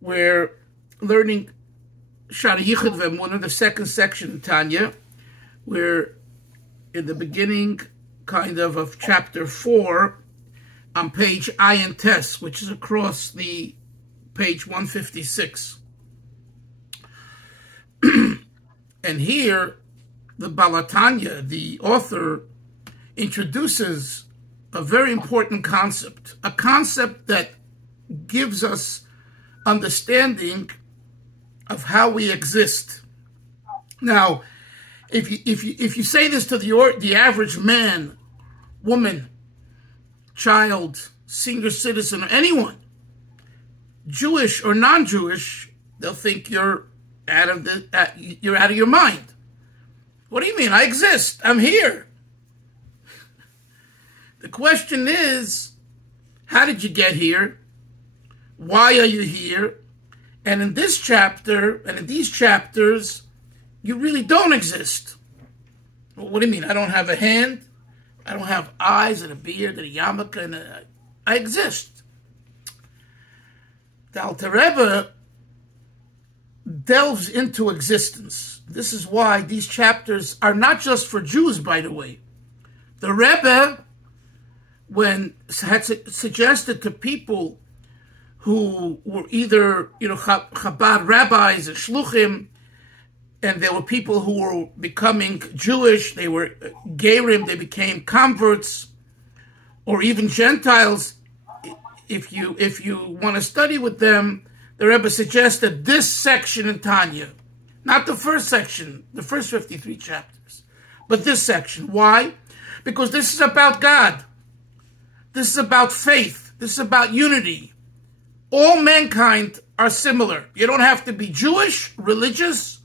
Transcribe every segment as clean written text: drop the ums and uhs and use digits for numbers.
We're learning Shara Yichud V'Emunah, the second section of Tanya. We're in the beginning, of chapter 4, on page Ayin Tes, which is across the page 156. And here, the Balatanya, the author, introduces a very important concept, a concept that gives us understanding of how we exist. Now, if you say this to the average man, woman, child, senior citizen, or anyone, Jewish or non-Jewish, they'll think you're out of your mind. What do you mean? I exist. I'm here. The question is, how did you get here? Why are you here? And in this chapter, and in these chapters, you really don't exist. Well, what do you mean? I don't have a hand? I don't have eyes and a beard and a yarmulke and I exist. The Alter Rebbe delves into existence. This is why these chapters are not just for Jews, by the way. The Rebbe, when had suggested to people who were either, Chabad rabbis or shluchim, and there were people who were becoming Jewish, they were gerim, they became converts, or even Gentiles. If you want to study with them, the Rebbe suggested this section in Tanya, not the first section, the first 53 chapters, but this section. Why? Because this is about God. This is about faith. This is about unity. All mankind are similar. You don't have to be Jewish, religious.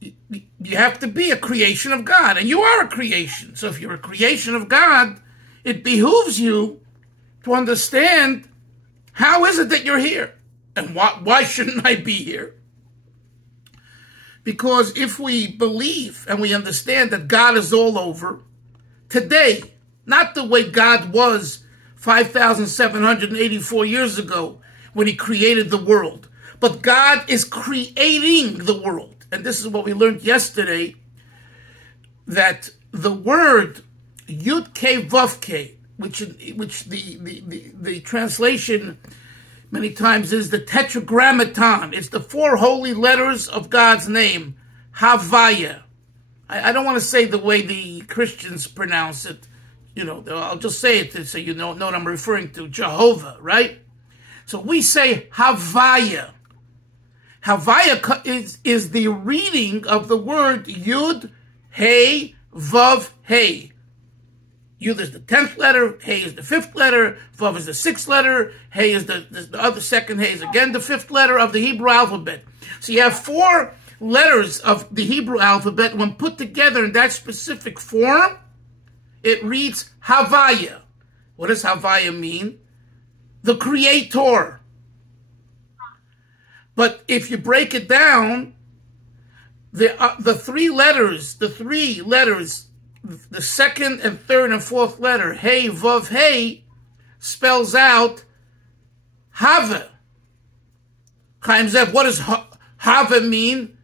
You have to be a creation of God, and you are a creation. So if you're a creation of God, it behooves you to understand how is it that you're here, and why shouldn't I be here? Because if we believe and we understand that God is all over, today, not the way God was 5,784 years ago when he created the world, but God is creating the world. And this is what we learned yesterday, that the word Yud Kei Vav Kei, which the translation many times is the tetragrammaton. It's the 4 holy letters of God's name, Havaya. I don't want to say the way the Christians pronounce it. I'll just say it so you know what I'm referring to, Jehovah, right? So we say Havaya. Havaya is the reading of the word Yud, Hey, Vav, Hey. Yud is the 10th letter, Hey is the 5th letter, Vav is the 6th letter, Hey is the other second Hey is again the 5th letter of the Hebrew alphabet. So you have 4 letters of the Hebrew alphabet. When put together in that specific form, it reads Havaya. What does Havaya mean? The Creator. But if you break it down, the 3 letters, the second and third and fourth letter, Hey, Vav, Hey, spells out Hava. Chaim Zev, what does Hava mean?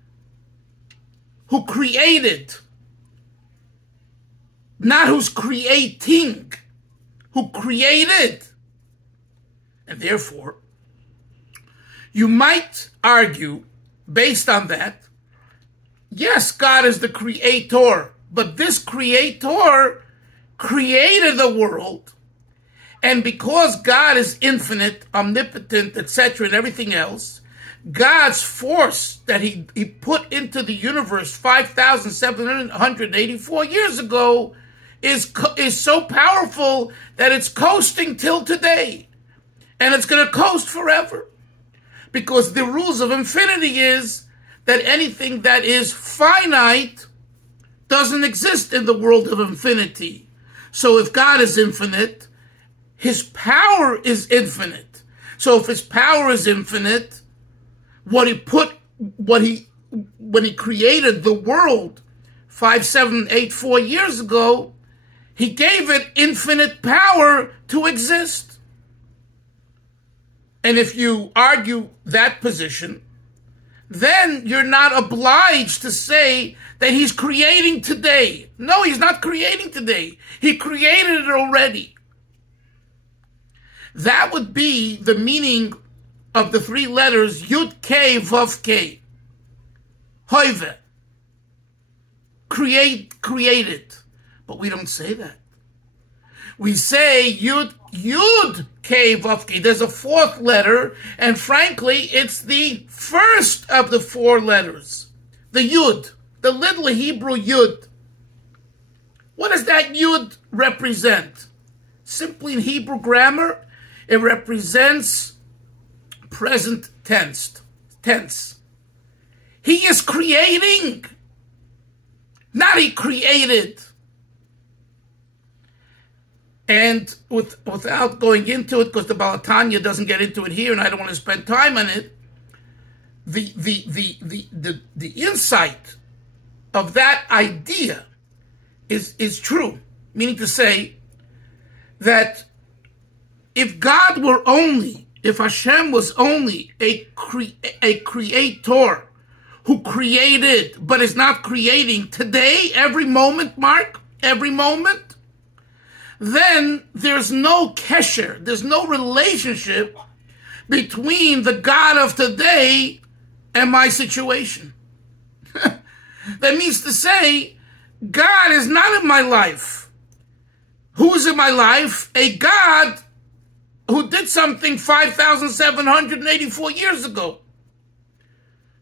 Who created. Not who's creating, who created. And therefore, you might argue, based on that, yes, God is the creator, but this creator created the world, and because God is infinite, omnipotent, etc., and everything else, God's force that he put into the universe 5,784 years ago is so powerful that it's coasting till today. And it's going to coast forever. Because the rules of infinity is that anything that is finite doesn't exist in the world of infinity. So if God is infinite, his power is infinite. So if his power is infinite, when he created the world 5,784 years ago, he gave it infinite power to exist. And if you argue that position, then you're not obliged to say that he's creating today. No, he's not creating today. He created it already. That would be the meaning of the three letters Yud K Vav K. Hoive. Created. But we don't say that. We say Yud K Vav K. There's a fourth letter, and frankly, it's the first of the four letters. The Yud, the little Hebrew Yud. What does that Yud represent? Simply in Hebrew grammar, it represents present tense. He is creating, not he created. And without going into it, because the Baal Tanya doesn't get into it here, and I don't want to spend time on it, the insight of that idea is true. Meaning to say that if Hashem was only a creator who created but is not creating today, every moment, Mark, every moment, then there's no kesher, there's no relationship between the God of today and my situation. That means to say, God is not in my life. Who's in my life? A God who did something 5,784 years ago.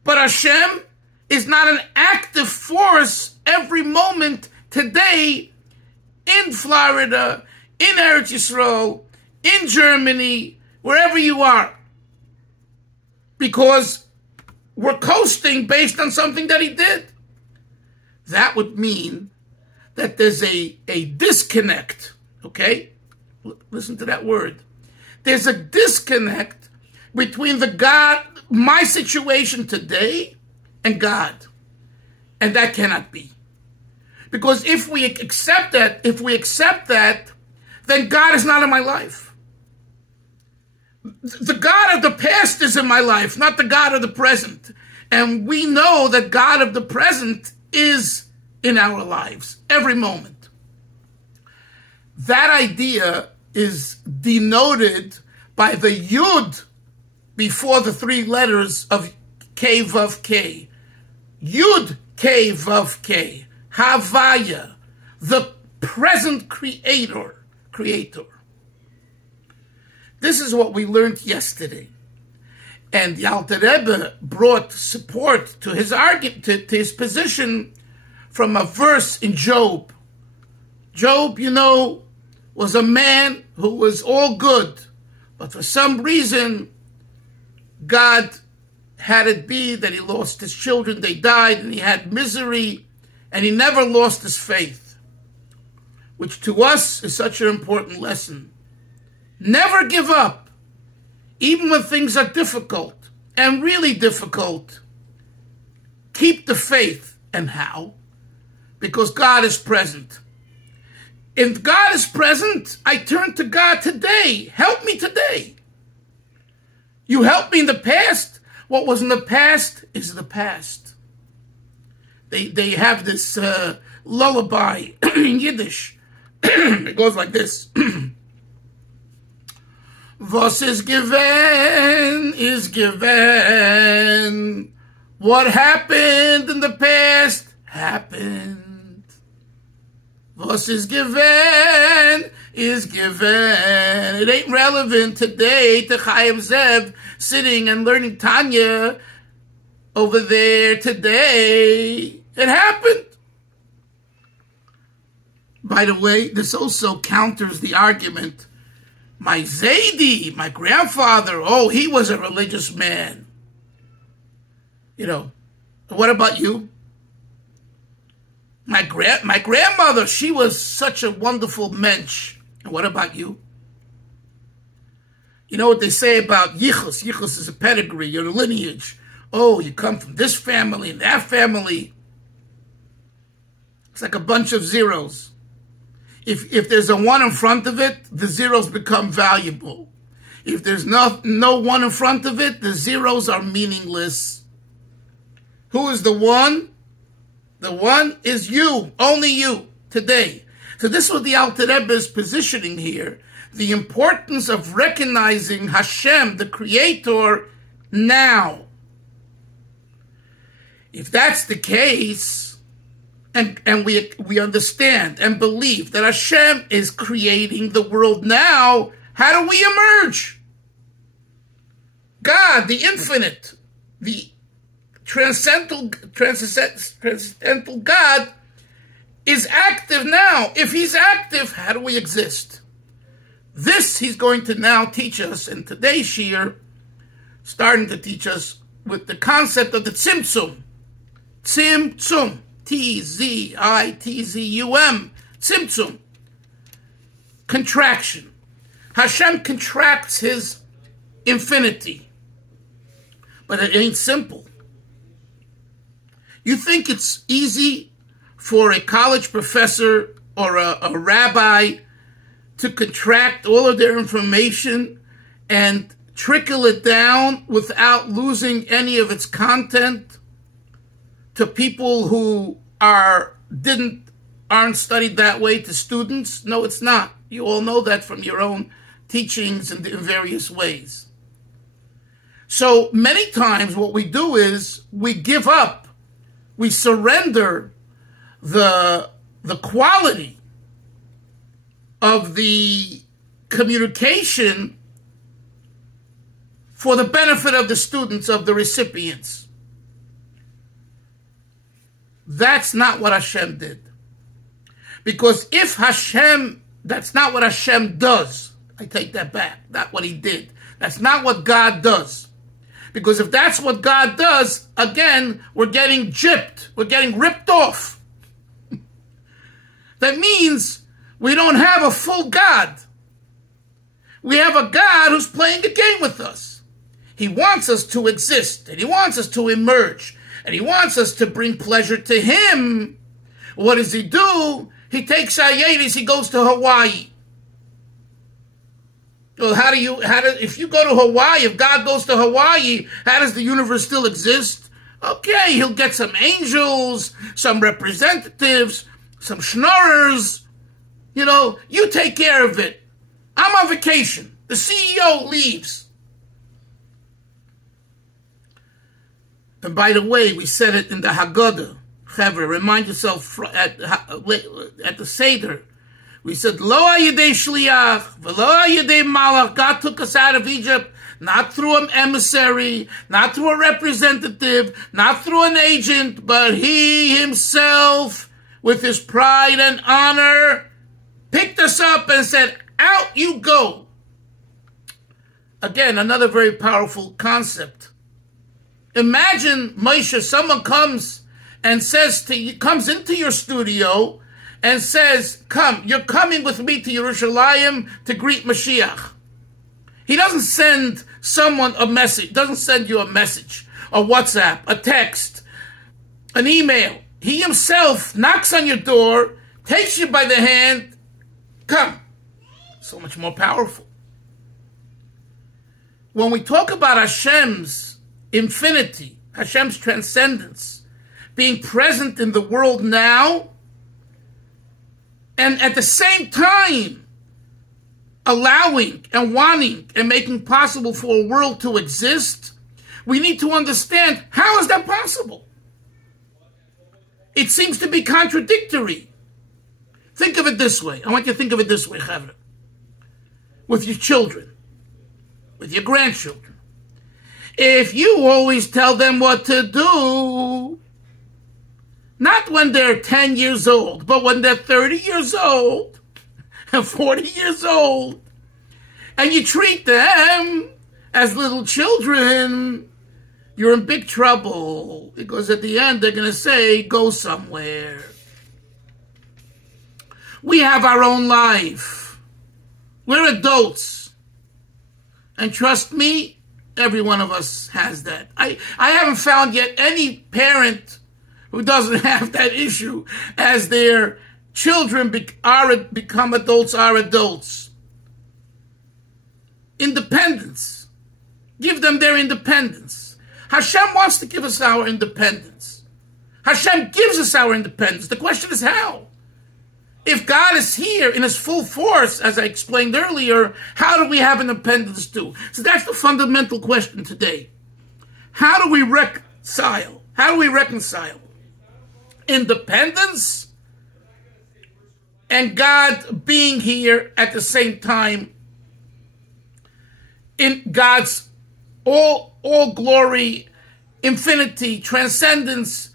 But Hashem is not an active force every moment today in Florida, in Eretz Yisrael, in Germany, wherever you are. Because we're coasting based on something that he did. That would mean that there's a disconnect, okay? Listen to that word. There's a disconnect between the God, my situation today, and God. And that cannot be. Because if we accept that, then God is not in my life. The God of the past is in my life, not the God of the present. And we know that God of the present is in our lives, every moment. That idea is denoted by the Yud before the three letters of K Vav K. Yud K Vav K. Havaya, the present creator. This is what we learned yesterday. And the Alter Rebbe brought support to his argument, to his position from a verse in Job. Job, you know, was a man who was all good, but for some reason, God had it be that he lost his children, they died, and he had misery, and he never lost his faith, which to us is such an important lesson. Never give up, even when things are difficult, and really difficult. Keep the faith. And how? Because God is present. If God is present, I turn to God today. Help me today. You helped me in the past. What was in the past is the past. They have this lullaby in Yiddish. It goes like this. Was ist given is given. What happened in the past happened. Was ist given is given. It ain't relevant today to Chaim Zev sitting and learning Tanya over there today. It happened. By the way, this also counters the argument. My Zaidi, my grandfather, oh, he was a religious man. You know, what about you? My grandmother, she was such a wonderful mensch. And what about you? You know what they say about yichus? Yichus is a pedigree, your lineage. Oh, you come from this family and that family. It's like a bunch of zeros. If there's a one in front of it, the zeros become valuable. If there's no one in front of it, the zeros are meaningless. Who is the one? The one is you, only you, today. So this is what the Alter Rebbe is positioning here. The importance of recognizing Hashem, the Creator, now. If that's the case, and we understand and believe that Hashem is creating the world now, how do we emerge? God, the infinite, the transcendental God, is active now. If he's active, how do we exist? This he's going to now teach us in today's shiur, starting to teach us with the concept of the tzimtzum. Tzimtzum. T-Z-I-T-Z-U-M. Tzimtzum. Contraction. Hashem contracts his infinity. But it ain't simple. You think it's easy for a college professor or a rabbi to contract all of their information and trickle it down without losing any of its content to people who aren't studied that way, to students? No, it's not. You all know that from your own teachings in various ways. So many times what we do is we give up, we surrender the quality of the communication for the benefit of the students, of the recipients. That's not what Hashem did. Because if Hashem, that's not what Hashem does. I take that back. Not what he did. That's not what God does. Because if that's what God does, again, we're getting gypped. We're getting ripped off. That means we don't have a full God. We have a God who's playing a game with us. He wants us to exist, and he wants us to emerge, and he wants us to bring pleasure to him. What does he do? He takes hiatus, he goes to Hawaii. Well, if you go to Hawaii, if God goes to Hawaii, how does the universe still exist? Okay, he'll get some angels, some representatives, some schnorrers. You know, you take care of it. I'm on vacation. The CEO leaves. And by the way, we said it in the Haggadah. Chaver, remind yourself at the Seder. We said, Lo ayidei shliach, v'lo ayidei malach. God took us out of Egypt, not through an emissary, not through a representative, not through an agent, but he himself, with his pride and honor, picked us up and said, out you go. Again, another very powerful concept. Imagine, Moshe, someone comes and says comes into your studio and says, come, you're coming with me to Yerushalayim to greet Mashiach. He doesn't send someone a message, doesn't send you a message, a WhatsApp, a text, an email. He himself knocks on your door, takes you by the hand, come. So much more powerful. When we talk about Hashem's infinity, Hashem's transcendence, being present in the world now, and at the same time allowing and wanting and making possible for a world to exist, we need to understand, how is that possible? It seems to be contradictory. Think of it this way. I want you to think of it this way, Chavra. With your children, with your grandchildren. If you always tell them what to do, not when they're 10 years old, but when they're 30 years old and 40 years old, and you treat them as little children, you're in big trouble, because at the end they're going to say, go somewhere. We have our own life. We're adults. And trust me, every one of us has that. I haven't found yet any parent who doesn't have that issue as their children become adults, are adults. independence. Give them their independence. Hashem wants to give us our independence. Hashem gives us our independence. The question is how? If God is here in his full force, as I explained earlier, how do we have independence too? So that's the fundamental question today. How do we reconcile? How do we reconcile independence and God being here at the same time in God's all glory, infinity, transcendence?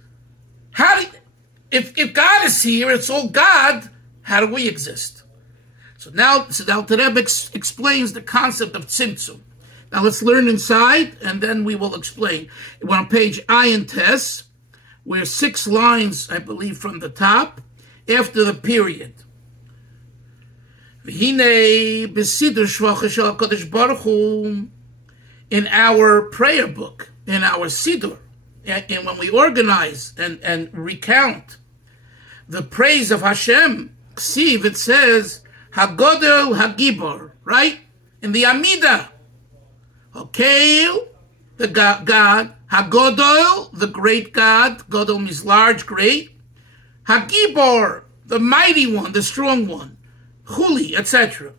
If God is here, it's all God, how do we exist? So now the Rebbe explains the concept of tzimtzum. Now let's learn inside, and then we will explain. We're on page Ayin Tes. We're 6 lines, I believe, from the top, after the period. V'hinei b'siddur shvacha shel HaKadosh Baruch Hu, in our prayer book, in our siddur, and when we organize and recount the praise of Hashem, Ksiv, it says, Hagodel Hagibor, right? In the Amida, okay, the God, Hagodel, the great God, Godel means large, great, Hagibor, the mighty one, the strong one, Chuli, etc.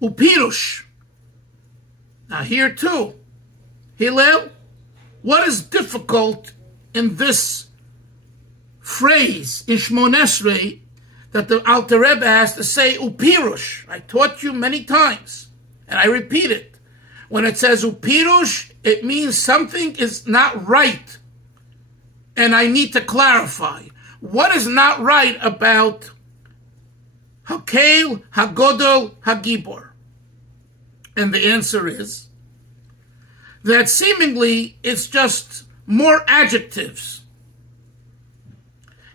Upirush. Now here too, Hillel, what is difficult in this phrase, in Shmon Esrei, that the Alter Rebbe has to say upirush? I taught you many times, and I repeat it. When it says upirush, it means something is not right, and I need to clarify. What is not right about Hakel, Hagodol, Hagibor? And the answer is that seemingly it's just more adjectives.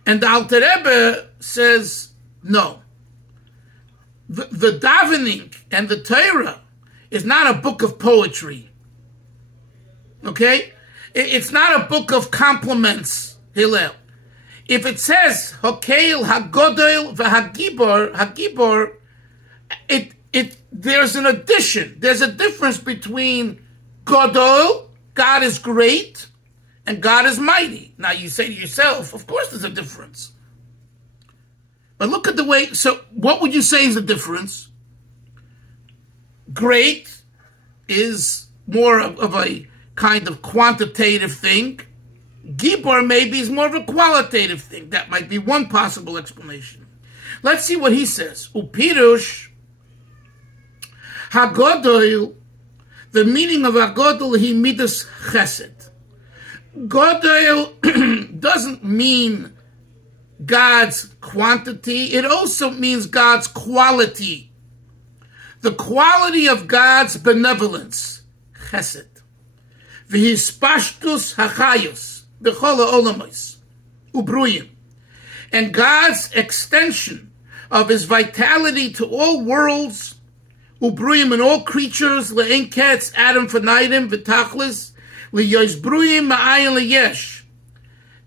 And the Alter Rebbe says, no. The davening and the Torah is not a book of poetry. Okay? It's not a book of compliments, Hillel. If it says, Hokel, Hagodel, Hagibor, there's an addition. There's a difference between Godol, God is great, and God is mighty. Now you say to yourself, of course there's a difference. But look at the way, so what would you say is the difference? Great is more of a kind of quantitative thing. Gibor maybe is more of a qualitative thing. That might be one possible explanation. Let's see what he says. Upirush, Hagodol, the meaning of Hagodol, he midas chesed. Godel doesn't mean God's quantity. It also means God's quality. The quality of God's benevolence. Chesed. V'hispashtus hachayos. B'chol ha'olamos. Ubruyim. And God's extension of his vitality to all worlds. Ubruyim and all creatures. Le'en ketz, Adam v'naidim, v'tachlis.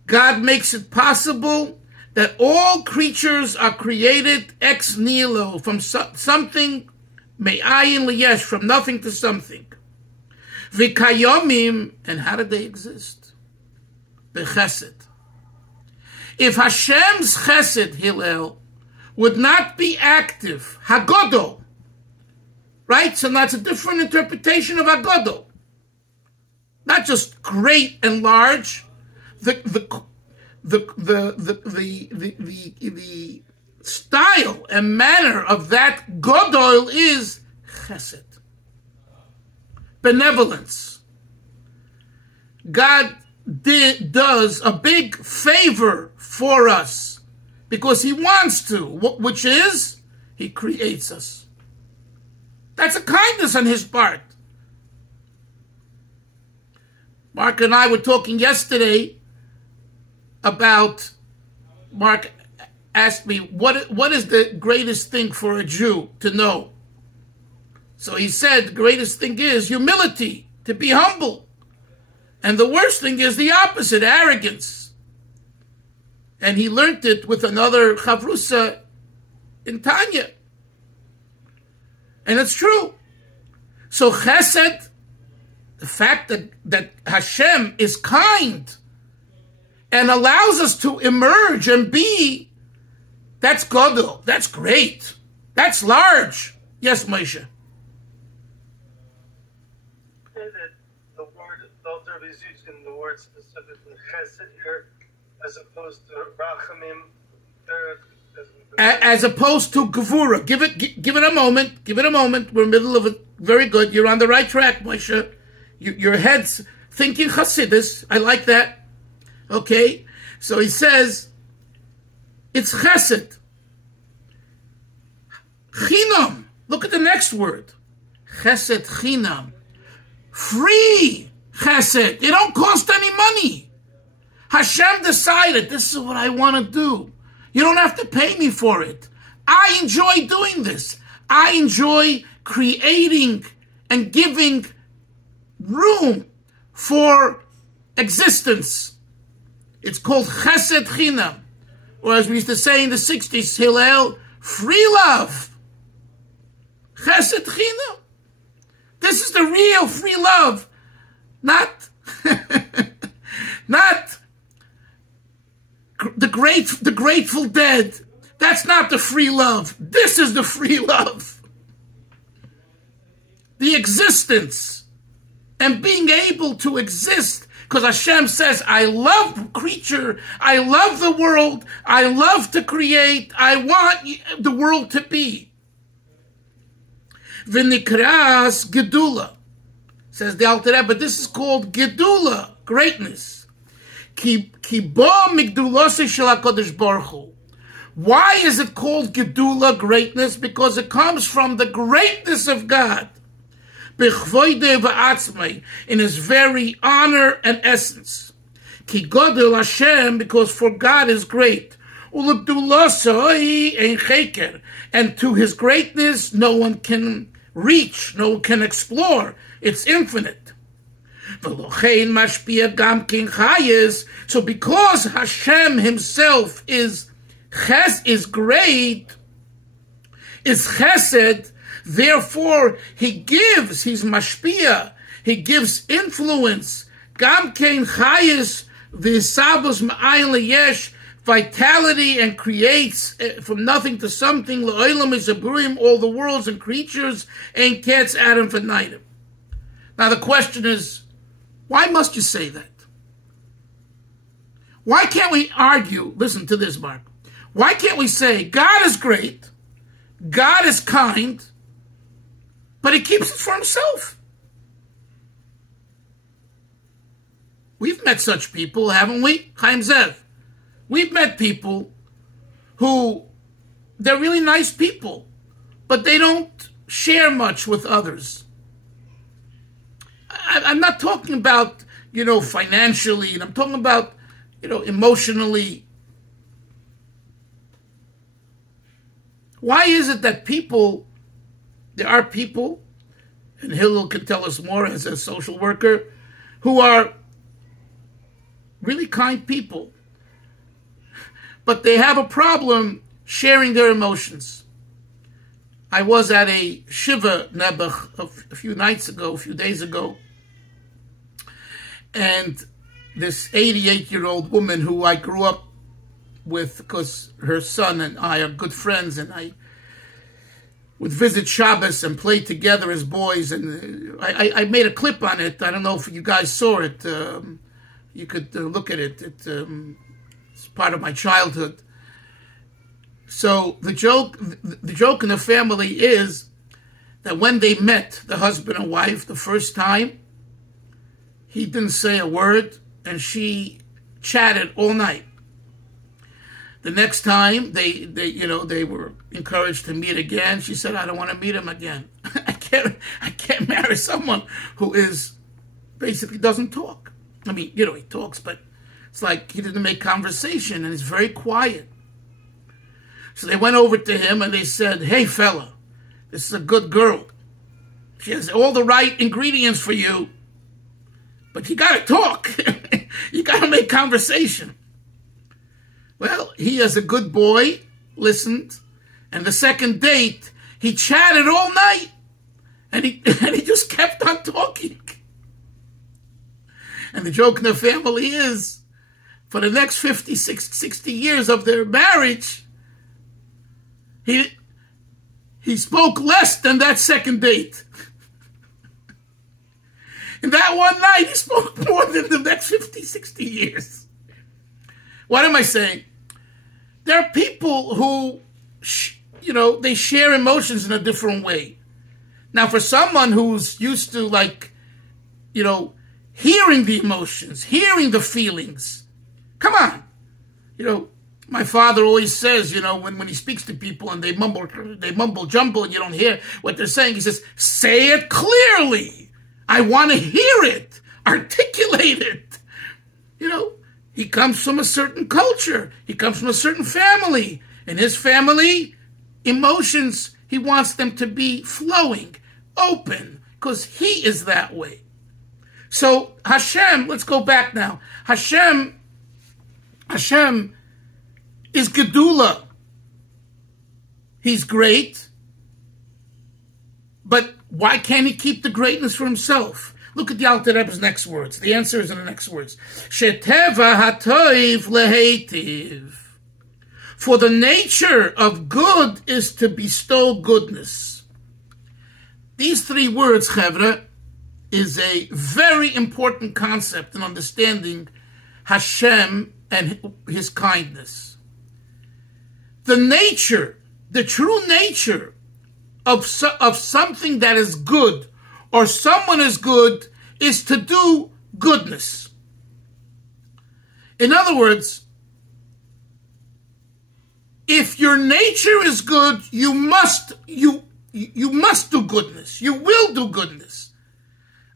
God makes it possible that all creatures are created ex nihilo, from something, me'ayin liyesh, from nothing to something. V'kayomim, and how did they exist? B'chesed. If Hashem's chesed, Hillel, would not be active, Hagodol, right? So that's a different interpretation of Hagodol. Not just great and large, the style and manner of that Godol is chesed, benevolence. God does a big favor for us because he wants to, which is he creates us. That's a kindness on his part. Mark and I were talking yesterday about, Mark asked me, what is the greatest thing for a Jew to know? So he said, the greatest thing is humility, to be humble. And the worst thing is the opposite, arrogance. And he learned it with another chavrusa in Tanya. And it's true. So chesed, the fact that Hashem is kind and allows us to emerge and be, that's gadol, that's great, that's large. Yes, Moshe. The word Dalter is using the word specifically chesed here, as opposed to rachamim, as opposed to gevura. Give it a moment. Give it a moment. We're in the middle of it. Very good. You're on the right track, Moshe. Your head's thinking Chassidus. I like that. Okay. So he says, it's chesed. Chinam. Look at the next word. Chesed chinam. Free chesed. It don't cost any money. Hashem decided, this is what I want to do. You don't have to pay me for it. I enjoy doing this. I enjoy creating and giving room for existence. It's called chesed chinam. Or as we used to say in the 60s, Hillel, free love. Chesed chinam. This is the real free love. Not the Grateful Dead. That's not the free love. This is the free love. The existence and being able to exist, because Hashem says, I love creature, I love the world, I love to create, I want the world to be. V'nikras gedula, says the Alter Rebbe, but this is called gedula, greatness. Ki bo migdulose shel HaKadosh Baruch Hu. Why is it called gedula, greatness? Because it comes from the greatness of God. B'chvoide v'atzmai, in his very honor and essence. Ki godel Hashem, because for God is great. U'legdulosoi ein cheker, and to his greatness no one can reach, no one can explore. It's infinite. So because Hashem himself is great, is chesed, therefore he gives, he's mashpia, he gives influence, gam kein chayes, v'sabos ma'ayin yesh, vitality, and creates from nothing to something, l'olam izaburim, all the worlds and creatures, and cats, Adam, v'naidim. Now the question is, why must you say that? Why can't we argue, listen to this, Mark, why can't we say God is great, God is kind, but he keeps it for himself? We've met such people, haven't we? Chaim Zev. We've met people who, they're really nice people, but they don't share much with others. I'm not talking about, financially, and I'm talking about, emotionally. Why is it that there are people, and Hillel can tell us more as a social worker, who are really kind people, but they have a problem sharing their emotions. I was at a Shiva Nebuch a few days ago, and this 88-year-old woman who I grew up with, because her son and I are good friends, and I would visit Shabbos and play together as boys, and I made a clip on it. I don't know if you guys saw it. You could look at it. It's part of my childhood. So the joke in the family is that when they met, the husband and wife, the first time, he didn't say a word, and she chatted all night. The next time they were encouraged to meet again, she said, I don't want to meet him again. I can't marry someone who basically doesn't talk. I mean, he talks, but it's like he didn't make conversation, and he's very quiet. So they went over to him and they said, hey fella, this is a good girl. She has all the right ingredients for you, but you got to talk. You got to make conversation. Well, he, as a good boy, listened. And the second date, he chatted all night. And he just kept on talking. And the joke in the family is, for the next 50, 60 years of their marriage, he spoke less than that second date. And that one night, he spoke more than the next 50, 60 years. What am I saying? There are people who, they share emotions in a different way. Now, for someone who's used to, hearing the emotions, hearing the feelings, come on. My father always says, when he speaks to people and they mumble jumble and you don't hear what they're saying, he says, say it clearly. I want to hear it, articulate it. He comes from a certain culture. He comes from a certain family. In his family, emotions, he wants them to be flowing, open, because he is that way. So Hashem, let's go back now. Hashem is Gedula. He's great. But why can't he keep the greatness for himself? Look at the Alter Rebbe's next words. The answer is in the next words. Sheteva hatoiv leheitiv. For the nature of good is to bestow goodness. These three words, Chevra, is a very important concept in understanding Hashem and his kindness. The nature, the true nature of something that is good or someone is good is to do goodness. In other words, if your nature is good, you must do goodness. You will do goodness.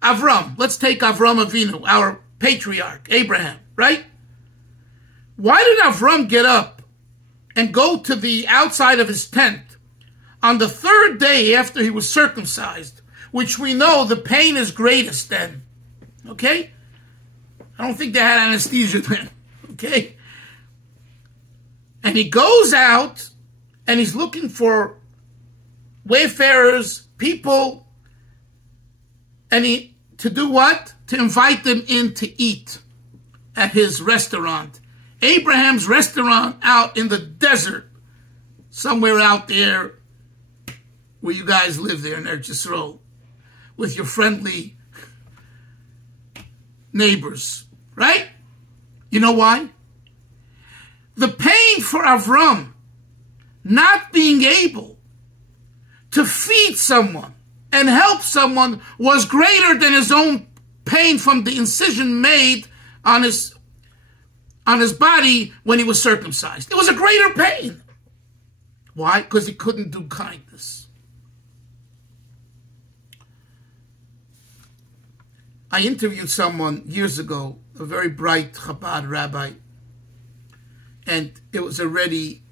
Avram, let's take Avram Avinu, our patriarch, Abraham, right? Why did Avram get up and go to the outside of his tent on the third day after he was circumcised, which we know the pain is greatest then, okay? I don't think they had anesthesia then, okay? And he goes out and he's looking for wayfarers, people, and to do what? To invite them in to eat at his restaurant. Abraham's restaurant out in the desert, somewhere out there where you guys live there in Eretz Yisrael, with your friendly neighbors, right? You know why? The pain for Avram not being able to feed someone and help someone was greater than his own pain from the incision made on his body when he was circumcised. It was a greater pain. Why? Because he couldn't do kindness. I interviewed someone years ago, a very bright Chabad rabbi, and it was already,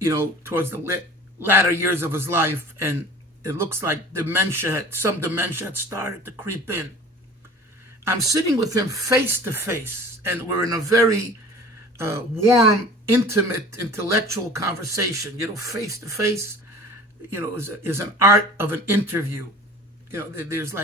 towards the latter years of his life, and it looks like some dementia had started to creep in. I'm sitting with him face to face, and we're in a very warm, intimate, intellectual conversation. Face to face, is an art of an interview. There's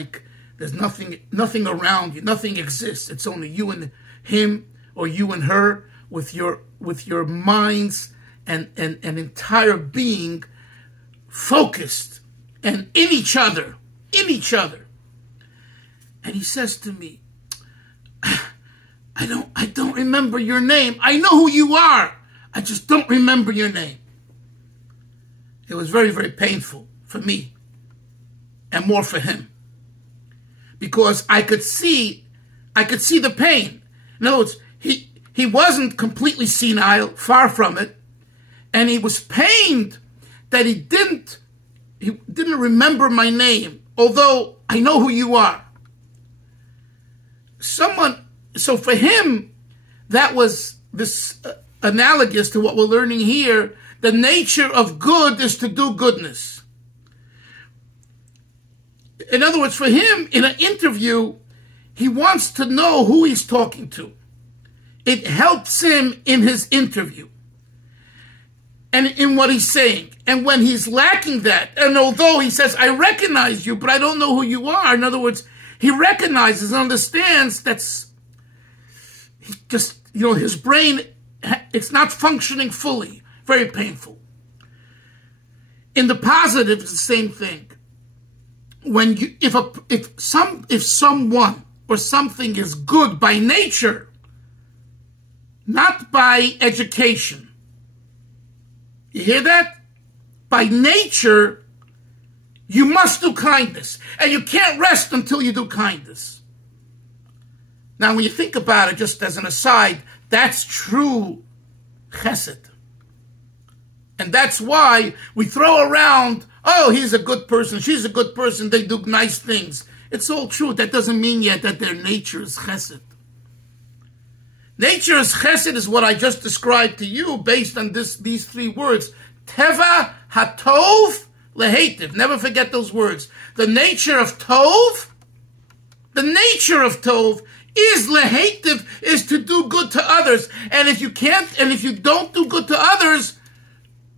nothing around you, nothing exists. It's only you and him, or you and her, with your minds and entire being focused and in each other. And he says to me, I don't remember your name. I know who you are. I just don't remember your name. It was very, very painful for me and more for him, because I could see the pain. In other words, he wasn't completely senile, far from it, and he was pained that he didn't remember my name, although I know who you are. So for him, that was this analogous to what we're learning here. The nature of good is to do goodness. In other words, for him, in an interview, he wants to know who he's talking to. It helps him in his interview. and in what he's saying. And when he's lacking that, and although he says, I recognize you, but I don't know who you are. In other words, he recognizes and understands that's just, his brain, it's not functioning fully. Very painful. In the positive, it's the same thing. When if someone or something is good by nature, not by education. You hear that? By nature, you must do kindness. And you can't rest until you do kindness. Now, when you think about it, just as an aside, that's true chesed. And that's why we throw around, oh, he's a good person, she's a good person, they do nice things. It's all true. That doesn't mean yet that their nature is chesed. Nature is chesed is what I just described to you based on these three words. Teva hatov lehetiv. Never forget those words. The nature of tov is lehetiv, is to do good to others. And if you don't do good to others,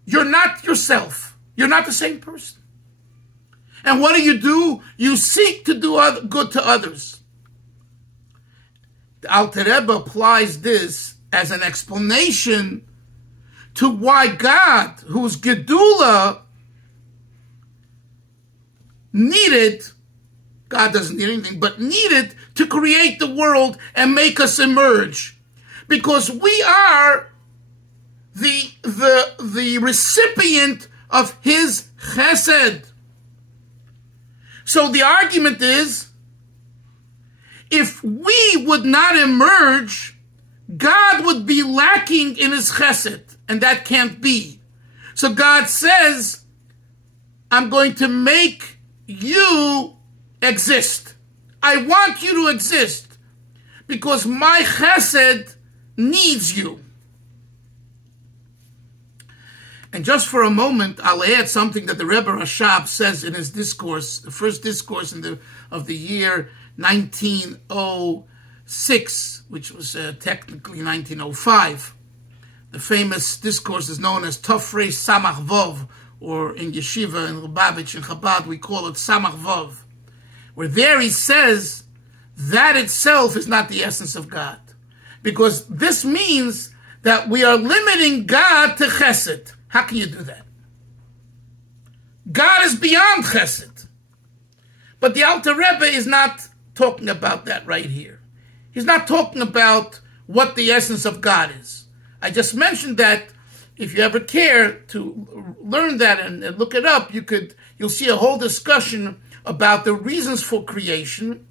you're not yourself. You're not the same person. And what do? You seek to do good to others. The Alter Rebbe applies this as an explanation to why God, whose Gedula needed, God doesn't need anything, but needed to create the world and make us emerge. Because we are the recipient of his chesed. So the argument is, if we would not emerge, God would be lacking in his chesed, and that can't be. So God says, I'm going to make you exist. I want you to exist because my chesed needs you. And just for a moment, I'll add something that the Rebbe Rashab says in his discourse, the first discourse of the year 1906, which was technically 1905. The famous discourse is known as Tofrei Samach Vov, or in Yeshiva, in Lubavitch, in Chabad, we call it Samach Vov, where there he says that itself is not the essence of God. Because this means that we are limiting God to chesed. How can you do that? God is beyond chesed. But the Alter Rebbe is not talking about that right here. He's not talking about what the essence of God is. I just mentioned that if you ever care to learn that and look it up, you'll see a whole discussion about the reasons for creation,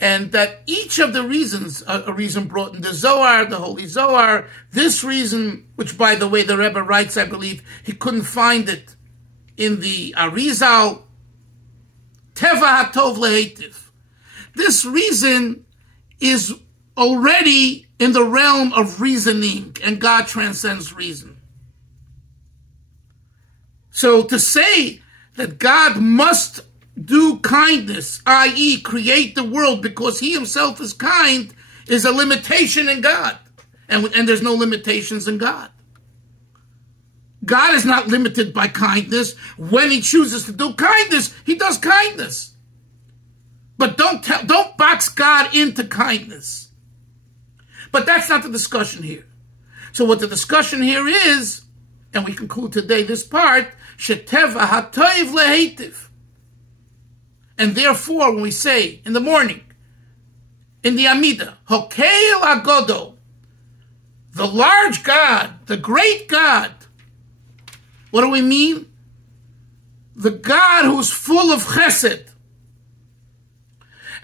and that each of the reasons, a reason brought in the Zohar, the Holy Zohar, this reason, which by the way the Rebbe writes, I believe, he couldn't find it in the Arizal, Teva Hatov Lehetiv. This reason is already in the realm of reasoning, and God transcends reason. So to say that God must do kindness, i.e. create the world because he himself is kind, is a limitation in God. And there's no limitations in God. God is not limited by kindness. When he chooses to do kindness, he does kindness. But don't box God into kindness. But that's not the discussion here. So what the discussion here is, and we conclude today this part, Sheteva hatoiv lehetiv. And therefore, when we say in the morning, in the Amida, Hokeil Agodo, the large God, the great God, what do we mean? The God who's full of chesed.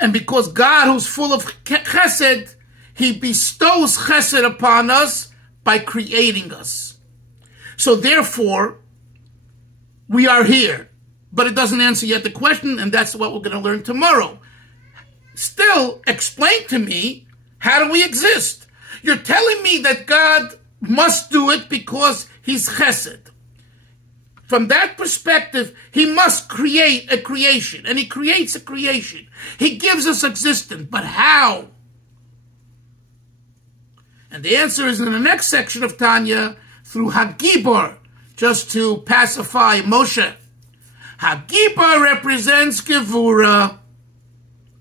And because God who's full of chesed, he bestows chesed upon us by creating us. So therefore, we are here. But it doesn't answer yet the question, and that's what we're going to learn tomorrow. Still, explain to me, how do we exist? You're telling me that God must do it because he's chesed. From that perspective, he must create a creation, and he creates a creation. He gives us existence, but how? And the answer is in the next section of Tanya, through Hagibor, just to pacify Moshe. Hagipa represents Gevura,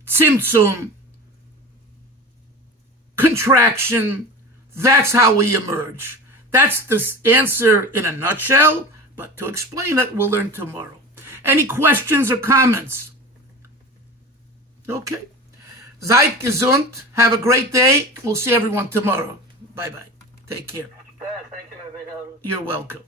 Tzimtzum, contraction. That's how we emerge. That's the answer in a nutshell, but to explain it, we'll learn tomorrow. Any questions or comments? Okay. Seid gesund. Have a great day. We'll see everyone tomorrow. Bye-bye. Take care. Yeah, thank you, everyone. You're welcome.